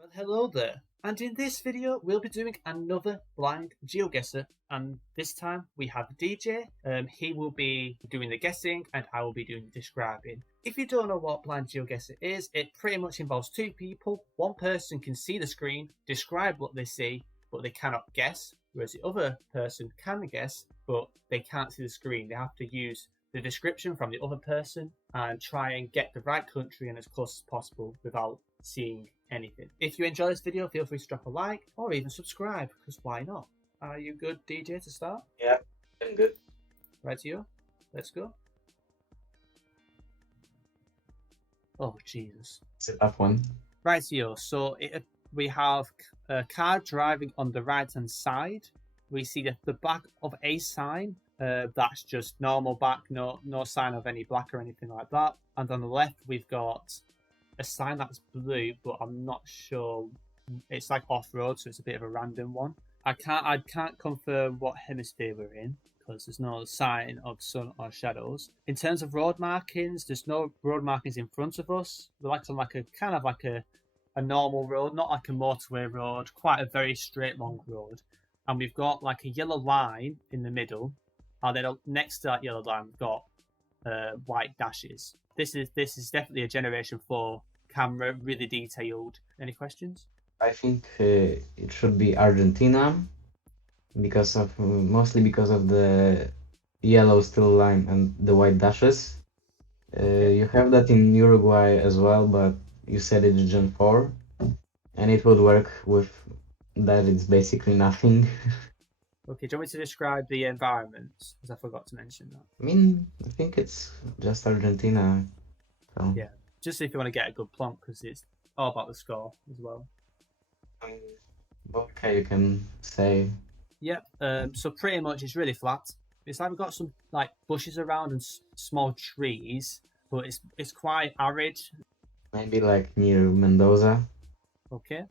Well, hello there, and in this video we'll be doing another blind GeoGuessr, and this time we have DJ. He will be doing the guessing and I will be doing the describing. If you don't know what blind GeoGuessr is, it pretty much involves two people. One person can see the screen, describe what they see, but they cannot guess, whereas the other person can guess, but they can't see the screen. They have to use the description from the other person and try and get the right country and as close as possible without seeing anything. If you enjoy this video, feel free to drop a like or even subscribe, because why not? Are you good, DJ, to start? Yeah, I'm good. Right to you. Let's go. Oh, Jesus. It's a tough one. Right to you. So we have a car driving on the right-hand side. We see the back of a sign. That's just normal back, no sign of any black or anything like that. And on the left, we've got a sign that's blue, but I'm not sure. It's like off-road, so it's a bit of a random one. I can't confirm what hemisphere we're in because there's no sign of sun or shadows. In terms of road markings, there's no road markings in front of us. We're like on like a kind of like a normal road, not like a motorway road, quite a very straight long road. And we've got like a yellow line in the middle, and then next to that yellow line we've got white dashes. This is definitely a Generation 4 camera, really detailed. Any questions? I think it should be Argentina mostly because of the yellow still line and the white dashes. You have that in Uruguay as well, but you said it's Gen 4, and it would work with that. It's basically nothing. Okay, do you want me to describe the environment? Because I forgot to mention that. I mean, I think it's just Argentina. So. Yeah, just if you want to get a good plonk, because it's all about the score as well. Okay, you can say. Yep. So pretty much it's really flat. It's like we've got some like bushes around and small trees, but it's quite arid. Maybe like near Mendoza. Okay.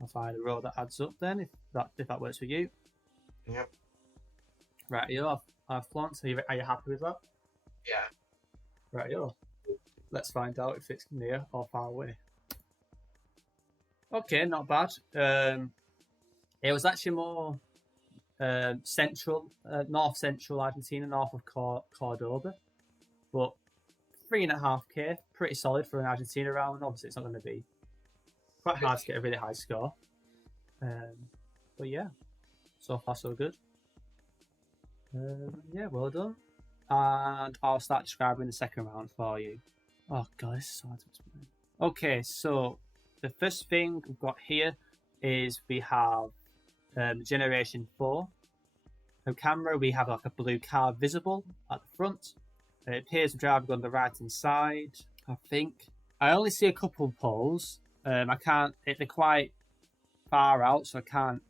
I'll find a road that adds up then, if that works for you. Yep. Right, I've Florence. Are you happy with that? Yeah. Right, let's find out if it's near or far away. Okay, not bad. It was actually more central, north central Argentina, north of Cordoba, but 3.5K, pretty solid for an Argentina round. Obviously, it's not going to be quite hard to get a really high score. But yeah, so far so good. Yeah, well done. And I'll start describing the second round for you. Oh god, this is so hard to explain. Okay, so the first thing we've got here is we have Generation 4. On camera, we have like a blue car visible at the front. It appears the driver on the right hand side, I think. I only see a couple of poles. I can't. They're quite far out, so I can't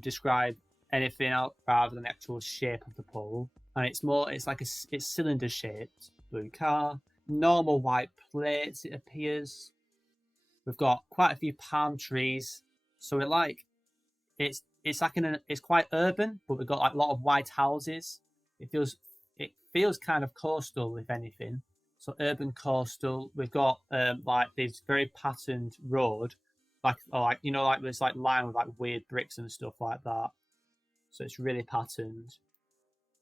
describe anything out rather than the actual shape of the pole. And it's like it's cylinder shaped blue car. Normal white plates, it appears. We've got quite a few palm trees, so it's quite urban, but we've got like a lot of white houses. It feels kind of coastal, if anything. So urban coastal. We've got like this very patterned road, like there's like lined with like weird bricks and stuff like that. So it's really patterned.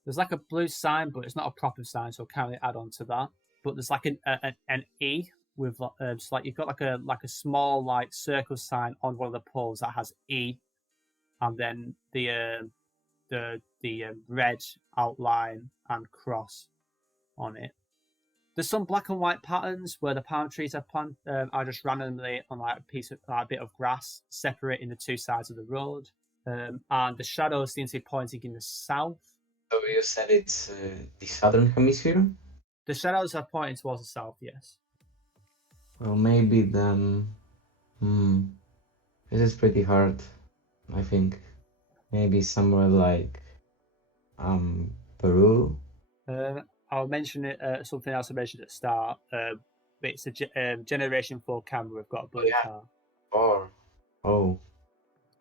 There's like a blue sign, but it's not a proper sign, so I can't really add on to that. But there's like an E with just like you've got like a small like circle sign on one of the poles that has E, and then the red outline and cross on it. There's some black and white patterns where the palm trees are just randomly on like a bit of grass separating the two sides of the road, and the shadows seem to be pointing in the south. So you said it's the southern hemisphere? The shadows are pointing towards the south, yes. Well, maybe then. This is pretty hard, I think. Maybe somewhere like Peru. I'll mention it. Something else I mentioned at the start. It's a Generation 4 camera. We've got a blue car. Oh.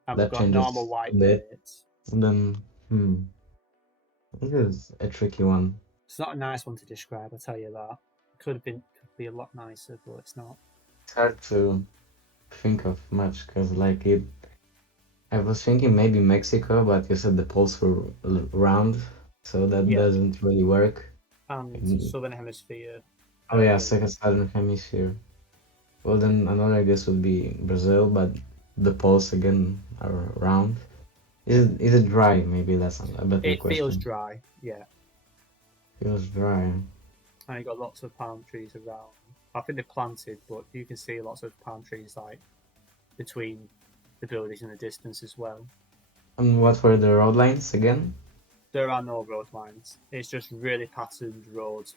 And we've got normal white plates. Then, this is a tricky one. It's not a nice one to describe, I'll tell you that. Could have been be a lot nicer, but it's not. It's hard to think of much because like it. I was thinking maybe Mexico, but you said the poles were round, so that Yeah, doesn't really work. and Mm, Southern Hemisphere. Oh yeah, second southern hemisphere. Well then another guess would be Brazil, but the poles again are round. Is it dry? Maybe that's a better It feels question. dry, yeah, Feels dry. and you got lots of palm trees around. I think they're planted, but you can see lots of palm trees like between the buildings in the distance as well. And what were the road lines again? There are no road lines. It's just really patterned roads.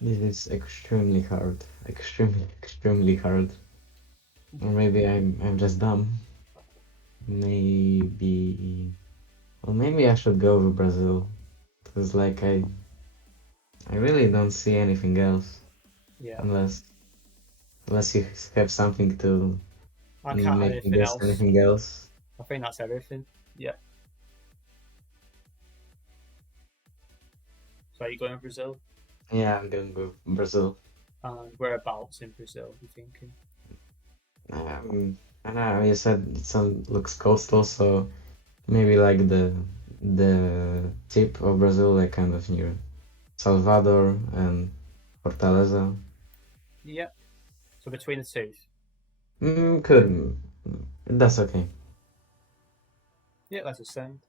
This is extremely hard. Extremely, extremely hard. Or maybe I'm just dumb. Maybe. Well, maybe I should go with Brazil. Because like I really don't see anything else Yeah, unless you have something to I can't add make me anything guess else. anything else. I think that's everything. Yeah. So are you going to Brazil? Yeah, I'm going with Brazil. And whereabouts in Brazil? You thinking? I know you said looks coastal, so maybe like the tip of Brazil, like kind of near Salvador and Fortaleza. Yeah. So between the two. Could that's okay. Yeah, that's the same.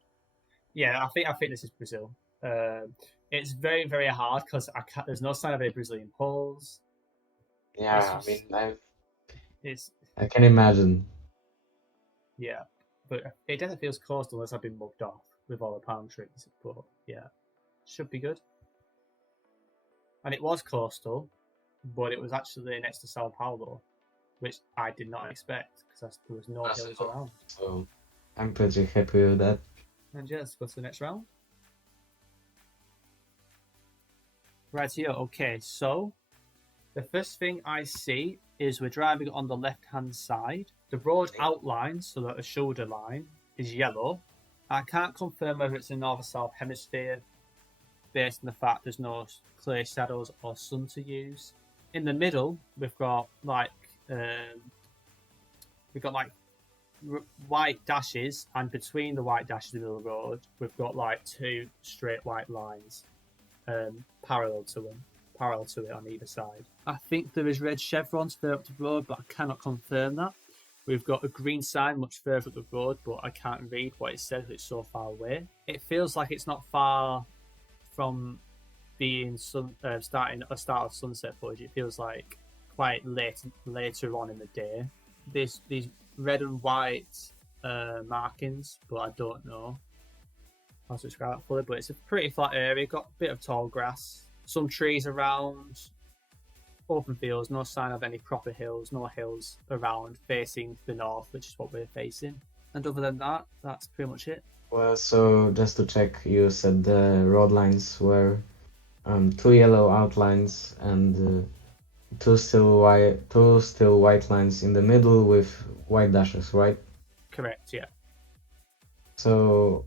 Yeah, I think this is Brazil. It's very very hard because there's no sign of any Brazilian poles. It's Yeah, I just mean, it's I can imagine. yeah, but it definitely feels coastal unless I've been mugged off with all the palm trees. But yeah, should be good. And it was coastal, but it was actually next to Sao Paulo, which I did not expect because there was no hills Possible. around. So I'm pretty happy with that. And yeah, let's go to the next round. Right here, okay, so the first thing I see is we're driving on the left hand side. The road outline, so that the shoulder line, is yellow. I can't confirm whether it's in north or south hemisphere based on the fact there's no clear shadows or sun to use. In the middle, we've got um, white dashes, and between the white dashes in the middle of the road, we've got like two straight white lines parallel to it on either side. I think there is red chevrons further up the road, but I cannot confirm that. We've got a green sign much further up the road, but I can't read what it says. It's so far away. It feels like it's not far from being start of sunset footage. It feels like quite later on in the day. These red and white markings, but I don't know how to describe it fully. But it's a pretty flat area. Got a bit of tall grass, some trees around, open fields. No sign of any proper hills. No hills around facing the north, which is what we're facing. And other than that, that's pretty much it. Well, so just to check, you said the road lines were two yellow outlines and two still white lines in the middle with white dashes, right? Correct. Yeah. So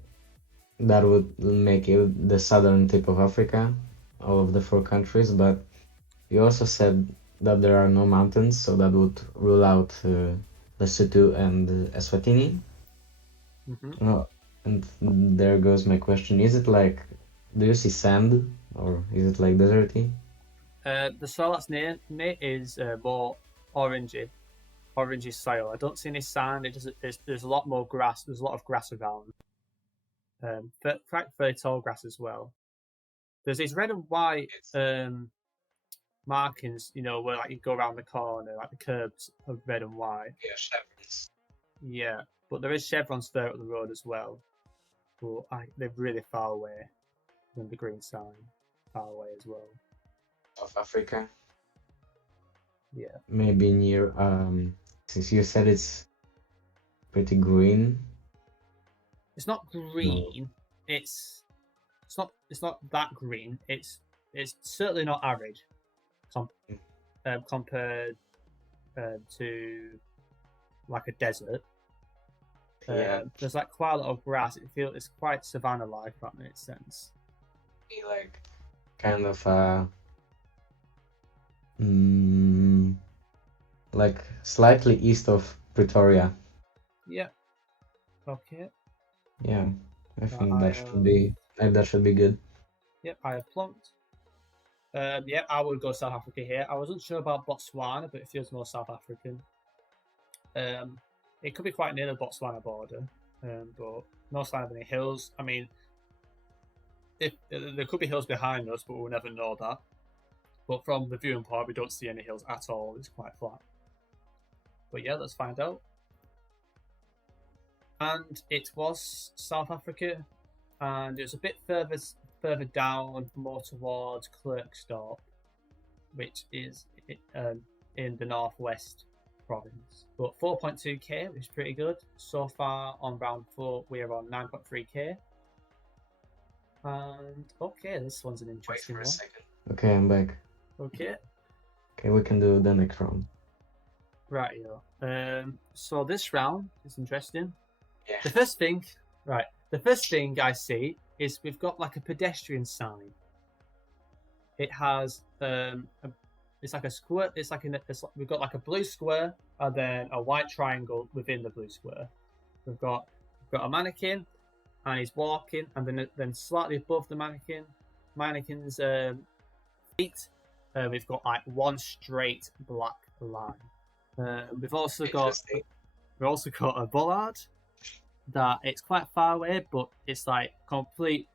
that would make it the southern tip of Africa, all of the four countries. But you also said that there are no mountains, so that would rule out Lesotho and Eswatini. Mm-hmm. No, and there goes my question: Is it like, do you see sand or is it like deserty? The soil that's near me is more orangey, soil. I don't see any sand. There's a lot more grass. There's a lot of grass around. But very tall grass as well. There's these red and white markings, where like you go around the corner, like the curbs of red and white. Yeah, chevrons. Yeah, but there is chevrons there up the road as well. But they're really far away than the green sign, far away as well. Of Africa, Yeah, maybe near since you said it's pretty green. it's not No. green. It's not that green. It's certainly not arid compared to like a desert. Yeah, There's like quite a lot of grass. It's quite savanna-like. If that makes sense. be like kind of like slightly east of Pretoria. Yeah. Okay. Yeah, I Right, think that should be good. Yep, I have plumped. Yeah, I would go South Africa here. I wasn't sure about Botswana, but it feels more South African. It could be quite near the Botswana border, but no sign of any hills. I mean, there could be hills behind us, but we'll never know that. But from the viewing point, we don't see any hills at all. It's quite flat. But yeah, let's find out. And it was South Africa, and it was a bit further down, more towards Klerksdorp, which is in the northwest province. But 4.2k, which is pretty good. So far on round 4, we're on 9.3k. And okay, this one's an interesting one. Okay, I'm back. Okay. Okay, we can do the next round. Right, so this round is interesting. Yeah. The first thing I see is we've got like a pedestrian sign. It has it's like a square. We've got like a blue square and then a white triangle within the blue square. We've got a mannequin, and he's walking, and then slightly above the mannequin's feet, we've got like one straight black line. We've also got a bollard that it's quite far away, but it's like completely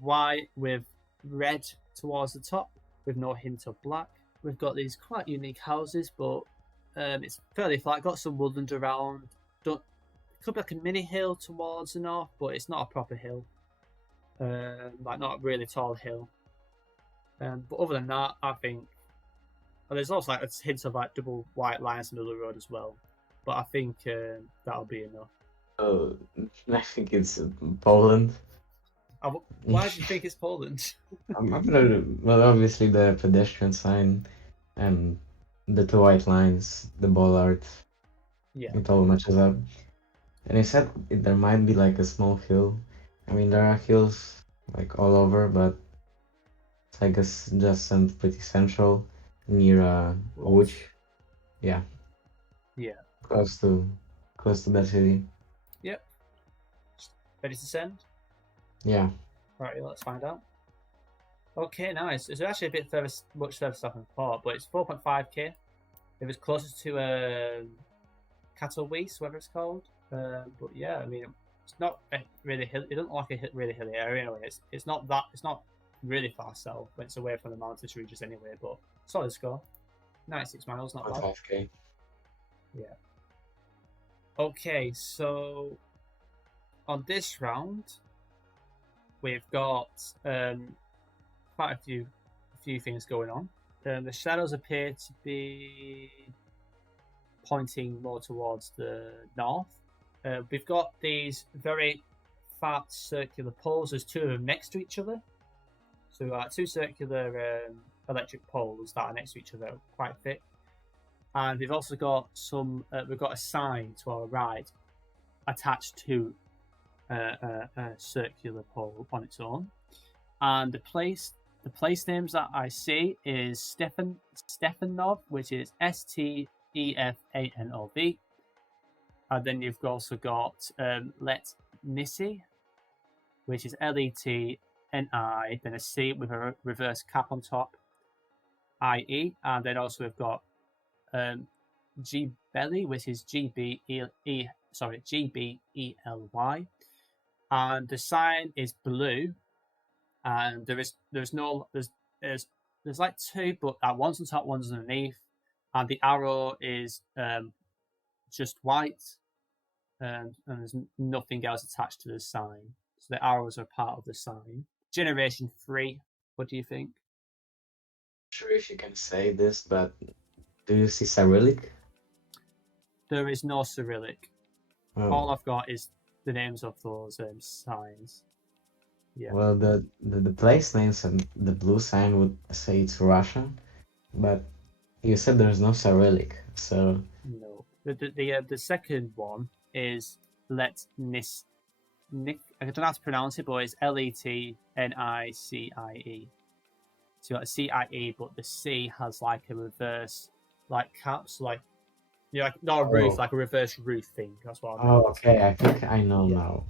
white with red towards the top, with no hint of black. We've got these quite unique houses, but it's fairly flat. Got some woodland around. It could be like a mini hill towards the north, but it's not a proper hill. Like not a really tall hill. But other than that, I think there's also like hints of like double white lines in the middle of the road as well. But I think that'll be enough. Oh, I think it's Poland. Why do you think it's Poland? I'm not, well, obviously the pedestrian sign and the two white lines, the bollard, Yeah. it all matches up. And he said there might be like a small hill. I mean, there are hills like all over, but it's, I guess, just pretty central near Łódź. Yeah. Yeah. Close to that city. Yep. Ready to send? Yeah. Right, let's find out. Okay, nice. It's actually a bit much further south than Port, but it's 4.5k. If it's closest to Katowice, whatever it's called. But yeah, I mean, it's not really hilly. It doesn't look like a really hilly area anyway. It's not really far south. It's away from the mountainous regions anyway. But solid score. 96 miles, not bad. 5k. Yeah. Okay, so on this round, we've got quite a few things going on. The shadows appear to be pointing more towards the north. We've got these very fat circular poles. There's two of them next to each other. So we've got two circular electric poles that are next to each other, quite thick. And we've also got we've got a sign to our right attached to a circular pole on its own. And the place names that I see is Stefanov, which is Stefanov. And then you've also got Letnissi, which is Letni, then a C with a reverse cap on top, IE. And then also we've got Gbely, which is Gbely. And the sign is blue, and there's like two, but one's on top, one's underneath, and the arrow is just white, and there's nothing else attached to the sign. So the arrows are part of the sign. Generation 3. What do you think? Sure, if you can say this, but do you see Cyrillic? There is no Cyrillic. Oh. All I've got is the names of those signs. Yeah. Well, the place names and the blue sign would say it's Russian, but you said there's no Cyrillic, so no. The second one is Letnis. I don't know how to pronounce it, but it's Letnicie. So you got a CIE, but the C has like a reverse like cap, so like Yeah, like, not a roof, Oh, like a reverse roof thing. That's what I oh, meant. okay. I think I know Yeah. now.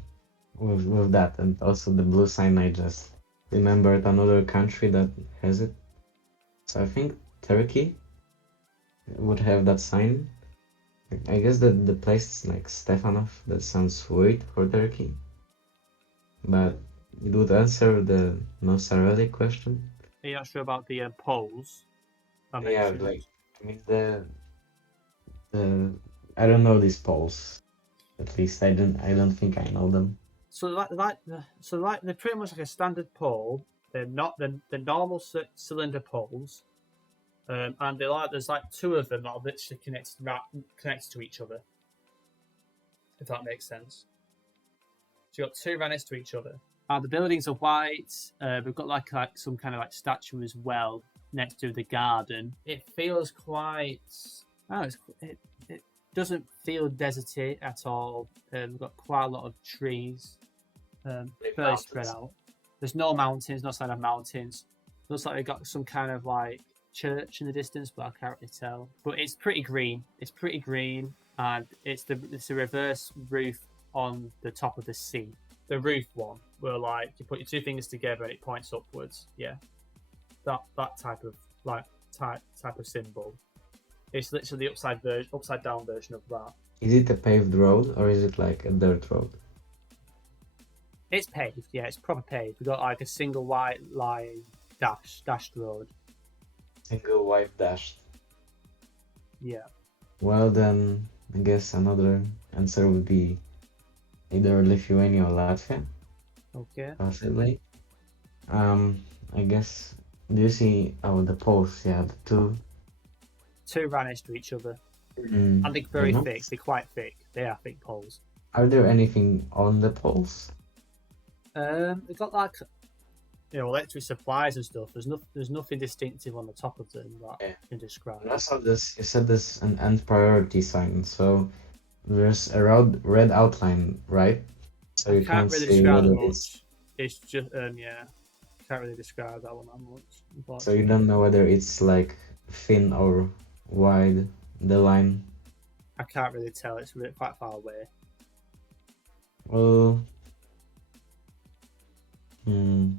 With that, and also the blue sign, I just remembered another country that has it. So I think Turkey would have that sign. I guess that the place is like Stefanov. That sounds weird for Turkey, but it would answer the Nosareli question. Are you not sure about the poles I Yeah, mentioned? like I mean the I don't know these polls. At least I don't think I know them. So they're pretty much like a standard pole. They're not the normal cylinder poles, and there's like two of them that are literally connected to each other. If that makes sense. So you've got two right next to each other. The buildings are white. We've got like some kind of like statue as well next to the garden. It feels quite. Oh, it doesn't feel deserty at all. We've got quite a lot of trees, fairly spread Mountains. out. There's no mountains, no sign of mountains. Looks like they've got some kind of like church in the distance, but I can't really tell. But it's pretty green. It's pretty green, and it's a reverse roof on the top of the sea. The roof one, where like you put your two fingers together and it points upwards. Yeah, that type of type of symbol. It's literally the upside down version of that. Is it a paved road or is it like a dirt road? It's paved, yeah, it's proper paved. We've got like a single white line dashed road. Single white dash. Yeah. Well then, I guess another answer would be either Lithuania or Latvia, Okay. possibly. Um, I guess. Do you see? Oh, the poles. Yeah, the two. Two ran next to each other. Mm, And they're they're very not. thick. They're quite thick. They are thick poles. Are there anything on the poles? They've got like electric supplies and stuff. There's nothing distinctive on the top of them that Yeah. can describe. And also this, you said this an end priority sign, so there's a red outline, right? So I you can't can't really see describe whether that it's. much. It's just yeah. Can't really describe that one that much, So you unfortunately. don't know whether it's like thin or wide, the line. I can't really tell. It's really quite far away. Well, hmm.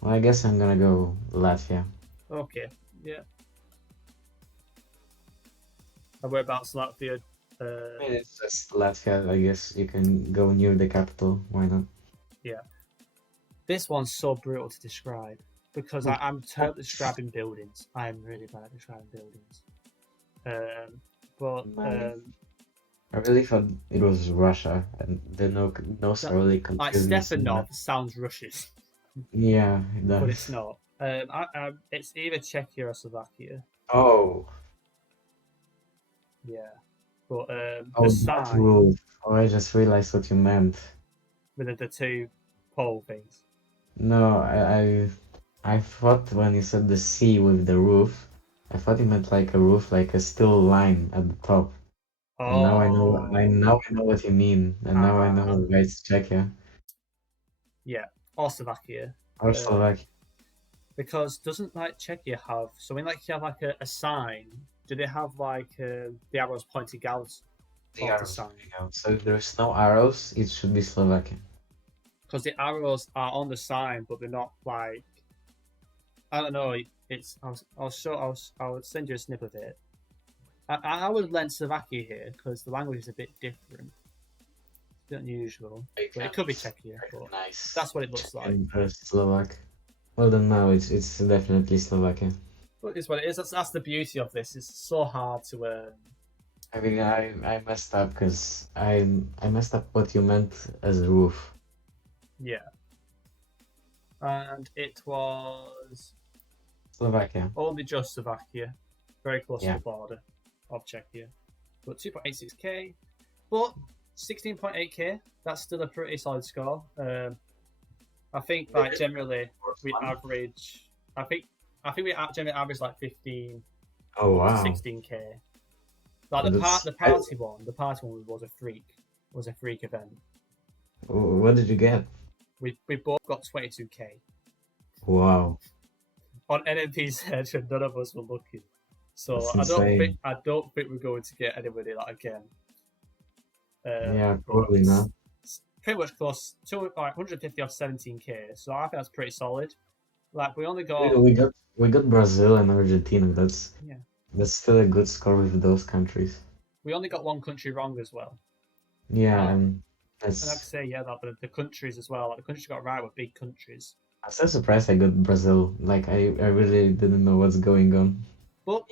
Well, I guess I'm gonna go Latvia. Okay. Yeah. And whereabouts Latvia? I mean, it's just Latvia. I guess you can go near the capital. Why not? Yeah. This one's so brutal to describe because I'm terrible at describing buildings. I am really bad at describing buildings. But I really thought it was Russia, and the nose really like confused me so much. Stefanov sounds Russian, Yeah, it but does. it's not. It's either Czechia or Slovakia. Oh, Yeah, but oh, the that sign roof. Oh, I just realized what you meant. with the two pole things. No, I thought when you said the sea with the roof, I thought you meant like a roof, like a still line at the top. And now I know, Oh, now I know what you mean, and now I know why it's Czechia yeah, or Slovakia. or Um, Slovakia. because doesn't like Czechia have so when like you have like a sign? Do they have like the arrows pointing out The of the arrows sign? pointing out. So if there's no arrows, it should be Slovakia. Because the arrows are on the sign, but they're not like I don't know. It's I'll send you a snip of it. I would lend Slovakia here because the language is a bit different, it's a bit unusual, but it could be Czechia. But Nice. that's what it looks like. And Slovak. Well then now it's definitely Slovakia. But it's what it is. That's the beauty of this. It's so hard to I mean I messed up because I messed up what you meant as a roof. yeah. And it was Slovakia. only just Slovakia, very close to Yeah. the border of Czechia. But 2.86k, but 16.8k. That's still a pretty solid score. I think like generally we average. I think we generally average like 15 Oh up to wow. 16k. Like That's the party one was a freak. Was a freak event. what did you get? We both got 22k Wow. on NMPZ, and none of us were lucky. So That's I insane. don't think we're going to get anybody that again. Yeah, But probably not. it's pretty much close to like 150 off 17k. So I think that's pretty solid. Like we only got We got Brazil and Argentina. That's yeah, that's still a good score with those countries. we only got one country wrong as well. Yeah, Um, and and like I that's say, yeah, that the countries as well. Like the countries got right were big countries. I'm so surprised I got Brazil. Like I really didn't know what's going on. But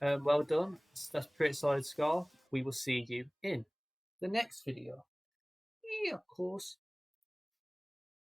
well done. That's a pretty solid score. We will see you in the next video. Yeah, of course.